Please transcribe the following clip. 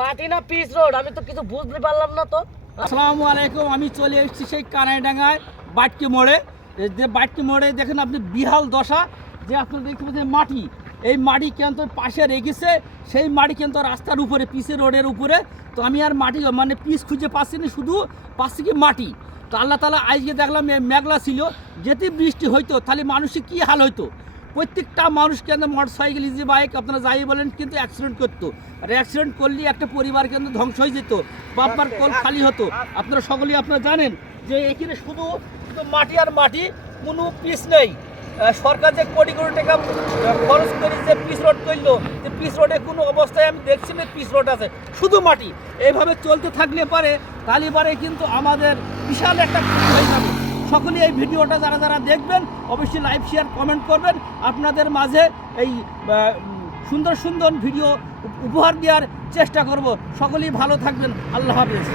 মাটি না pitch road, আমি তো কিছু বুঝতে পারলাম না তো। আসসালামু আলাইকুম, আমি চলে এসেছি সেই কানাইডাঙ্গায় বাটকি মোড়ে। যে বাটকি মোড়ে দেখেন আপনি বিহাল দশা, যে আপনারা দেখতে পাচ্ছেন মাটি, এই মাটি কিন্তু পাশে রেখেছে, সেই মাটি কিন্তু রাস্তার উপরে, পিচের রোডের উপরে। তো আমি আর মাটি মানে পিচ খুঁজে পাচ্ছি না, শুধু পাচ্ছি কি মাটি। তো আল্লাহ তাআলা আজকে দেখলাম মেঘলা ছিল, যদি বৃষ্টি হইতো তাহলে মানুষের কী হাল হইতো। প্রত্যেকটা মানুষ কিন্তু মোটরসাইকেল, ইজি বাইক আপনারা যাই বলেন কিন্তু অ্যাক্সিডেন্ট করতো, আর অ্যাক্সিডেন্ট করলে একটা পরিবার কিন্তু ধ্বংস হয়ে যেত, বাপমার কোল খালি হতো। আপনারা সকলেই আপনারা জানেন যে এখানে শুধু মাটি আর মাটি, কোনো পিচ নেই। সরকার যে কোটি কোটি টাকা খরচ করে যে পিচ রোড করলো, যে পিচ রোডে কোনো অবস্থায় আমি দেখছি না পিচ রোড আছে, শুধু মাটি। এইভাবে চলতে থাকলে পারে তাহলে পারে কিন্তু আমাদের বিশাল একটা ক্ষতি হয়ে যাবে। সকলে এই ভিডিওটা যারা যারা দেখবেন অবশ্যই লাইক শেয়ার কমেন্ট করবেন। আপনাদের মাঝে এই সুন্দর সুন্দর ভিডিও উপহার দেওয়ার চেষ্টা করব। সকলেই ভালো থাকবেন। আল্লাহ হাফেজ।